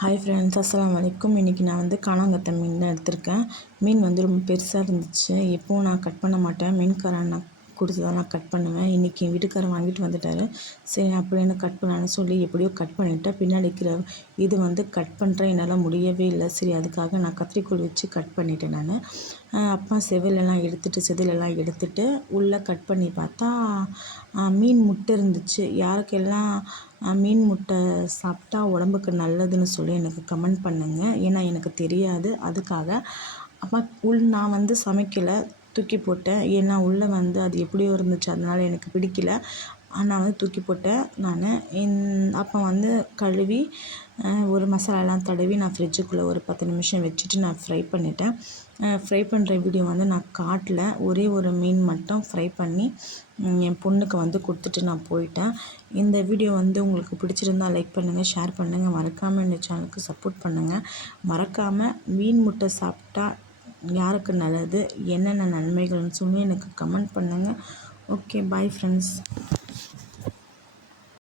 Hi friends, அஸ்ஸலாமு அலைக்கும். இன்றைக்கி நான் வந்து காணாங்கத்தை மீன் தான் எடுத்திருக்கேன். மீன் வந்து ரொம்ப பெருசாக இருந்துச்சு. எப்போவும் நான் கட் பண்ண மாட்டேன், மீன்காரன் நான் கொடுத்து தான் நான் கட் பண்ணுவேன். இன்றைக்கி என் வீட்டுக்காரன் வாங்கிட்டு வந்துட்டார். சரி அப்படின்னு கட் பண்ணலான்னு சொல்லி எப்படியோ கட் பண்ணிவிட்டேன். பின்னாடி இருக்கிற இது வந்து கட் பண்ணுறேன், என்னால் முடியவே இல்லை. சரி அதுக்காக நான் கத்திரிக்கோல் வச்சு கட் பண்ணிட்டேன். நான் அப்பா செதிலெல்லாம் எடுத்துட்டு உள்ளே கட் பண்ணி பார்த்தா மீன் முட்டை இருந்துச்சு. யாருக்கெல்லாம் மீன் முட்டை சாப்பிட்டா உடம்புக்கு நல்லதுன்னு சொல்லி எனக்கு கமெண்ட் பண்ணுங்கள். ஏன்னா எனக்கு தெரியாது. அதுக்காக அப்போ நான் வந்து சமைக்கலை, தூக்கி போட்டேன். ஏன்னா உள்ளே வந்து அது எப்படியோ இருந்துச்சு, அதனால் எனக்கு பிடிக்கல. நான் வந்து தூக்கி போட்டேன். நான் அப்போ வந்து கழுவி ஒரு மசாலாலாம் தடவி நான் ஃப்ரிட்ஜுக்குள்ளே ஒரு 10 நிமிஷம் வச்சுட்டு நான் ஃப்ரை பண்ணிட்டேன். ஃப்ரை பண்ணுற வீடியோ வந்து நான் காட்டல. ஒரே ஒரு மீன் மட்டும் ஃப்ரை பண்ணி என் பொண்ணுக்கு வந்து கொடுத்துட்டு நான் போயிட்டேன். இந்த வீடியோ வந்து உங்களுக்கு பிடிச்சிருந்தால் லைக் பண்ணுங்கள், ஷேர் பண்ணுங்கள், மறக்காமல் இந்த சேனலுக்கு சப்போர்ட் பண்ணுங்கள். மறக்காமல் மீன் முட்டை சாப்பிட்டா யாருக்கு நல்லது, என்னென்ன நன்மைகள்னு சொல்லி எனக்கு கமெண்ட் பண்ணுங்கள். Okay, bye friends.